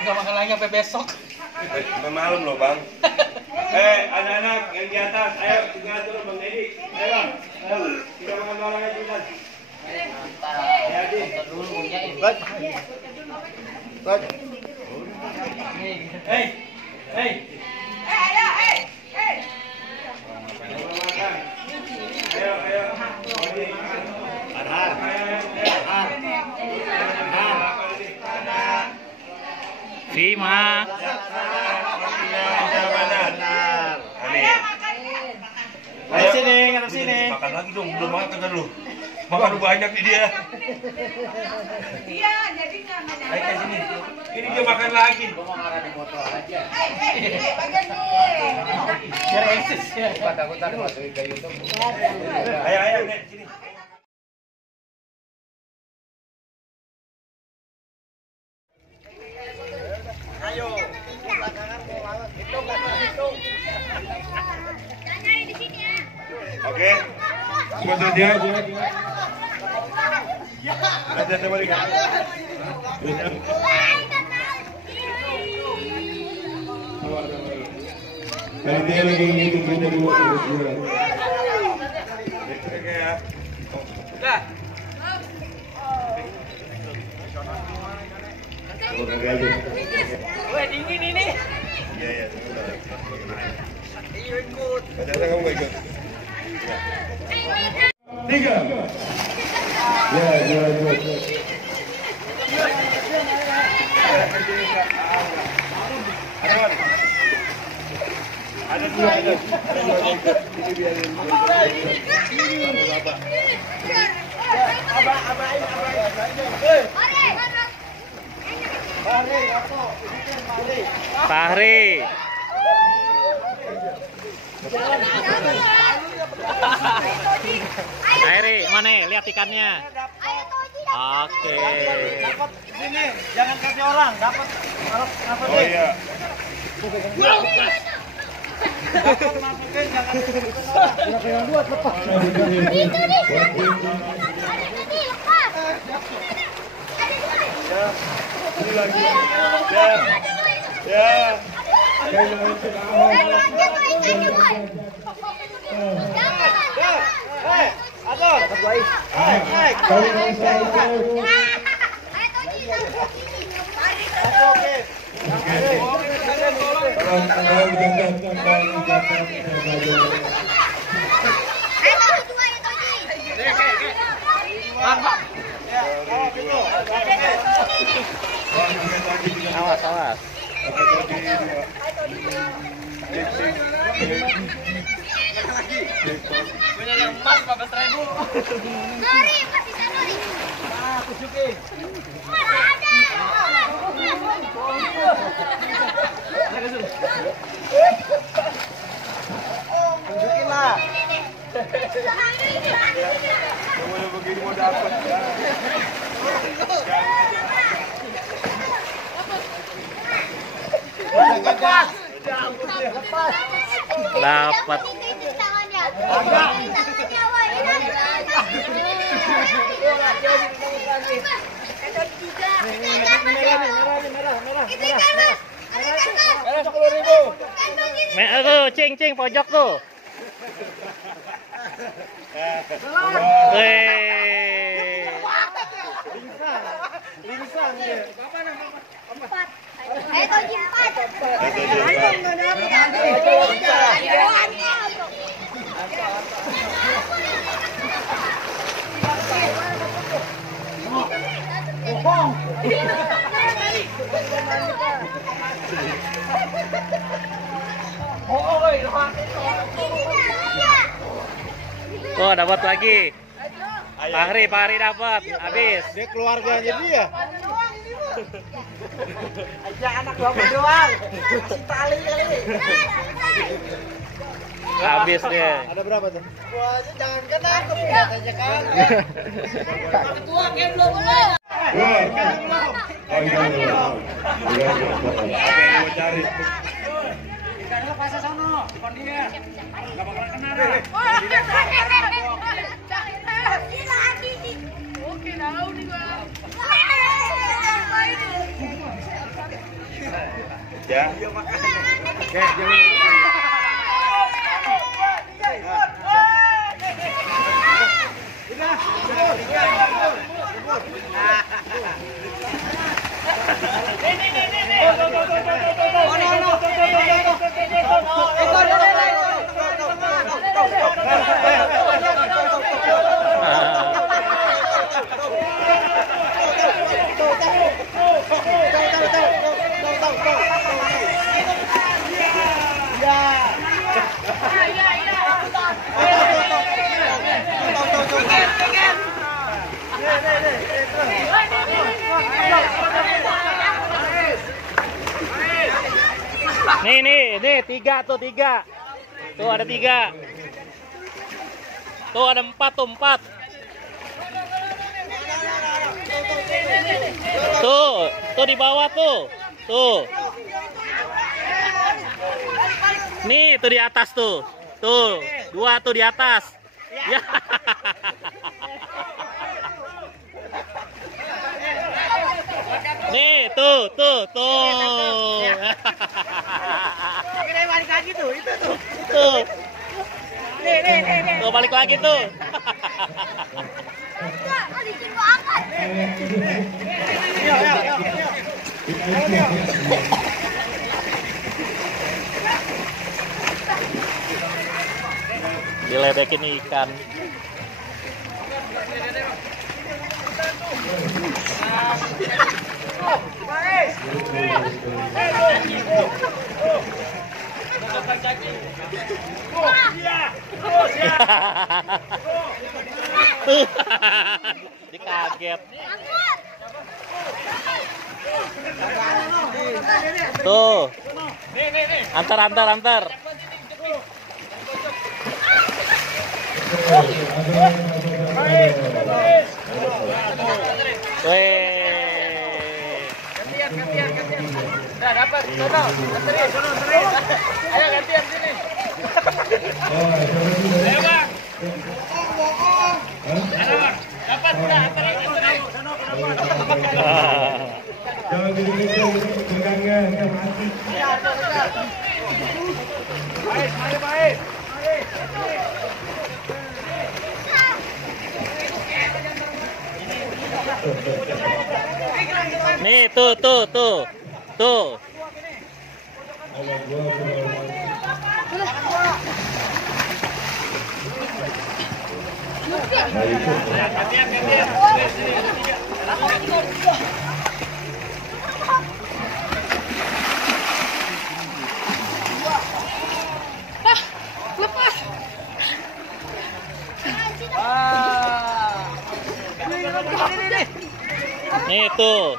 Nggak makan lagi sampai besok. Malam loh bang. Anak-anak yang di atas, ayo tinggal dulu bang Dedi. Ayo bang, kita makan malam aja kita. Fima. Ayo sini, makan lagi dong, belum makan kan lu. Makan banyak nih dia. Iya, jadi namanya. Ayo ke sini. Ini dia makan lagi. Biar eksis ya. Ayo, Nek, sini. Ayo. Oke. Sebentar dia. Ada teman kan? Dia lagi ngitung dulu. Oke ya. Udah. Wah, dingin ini. Iya. Iya ikut. Ada kamu gak ikut? 3. Ya. Ada dua ikut. Ini biarin. Fahri. Fahri, mana? Lihat ikannya. Oke. Dapat sini, jangan kasih orang, dapat Oh iya. dapat masukin, jangan pegang dua lepas. Itu nih, lepas. Ini lagi. Ya. Awas. Punya yang emas 14.000. Lori, masih Lori. Aku suki. Mana ada? Tunjukin lah. Mau begini mau dapat. Lepas. Dapat. Cing pojok tuh. Lingsang dia. Oh, dapat lagi. Fahri dapat. Habis. Dia keluarganya dia. Ajak anak bapak doang. Si tali kali. Habis dia. Ada berapa tuh? Gua aja jangan kena aku lihat aja kan. Ketua kayak belum mulai. Mau cari. Ikannya pasang sono, di dia. Enggak bakalan kena. ya. Oke, Nih, tiga. Tuh ada 3. Tuh ada 4 tuh, 4. Tuh di bawah tuh. Tuh. Nih, tuh di atas tuh. Tuh, 2 tuh di atas. Ya. Nih, tuh. Ini balik lagi tuh, itu tuh. Tuh. Nih. Tuh balik lagi tuh. Diledekin ikan. Dikaget. Tuh. Antar. Gantian. Udah dapat, sono. Anterin. Ayo gantian sini. Ayo, Bang. Dapat udah, anterin. Jangan gitu-gitu, pegangnya, mati. Baik. Nih, tuh. Nih, tuh.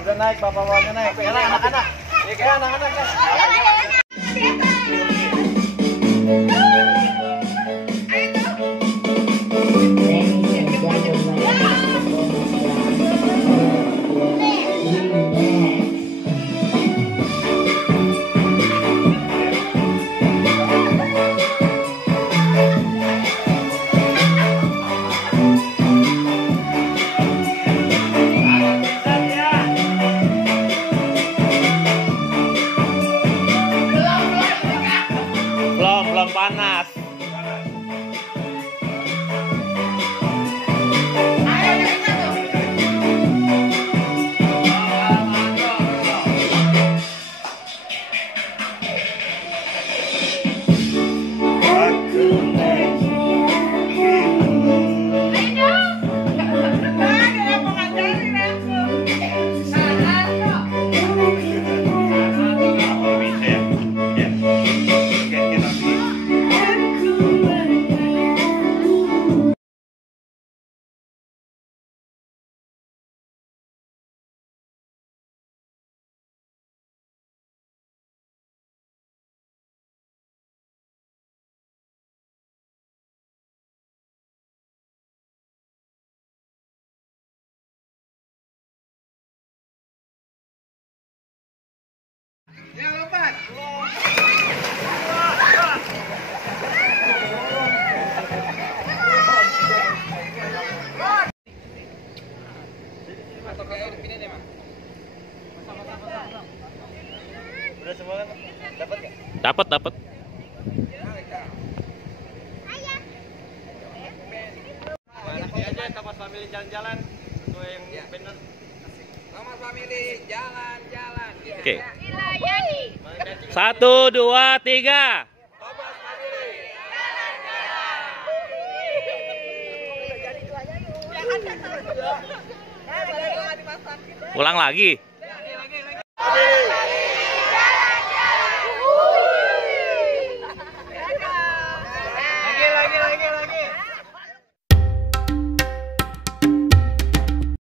Udah naik, bapak-bapaknya naik. Sekarang anak-anak. Ya, anak-anak. Udah semua kan? Dapat nggak? Dapat. Nanti aja Tamas Family jalan-jalan. Sesuai yang bener. Tamas Family jalan-jalan. Oke. Dilayani. 1, 2, 3. Ulang lagi.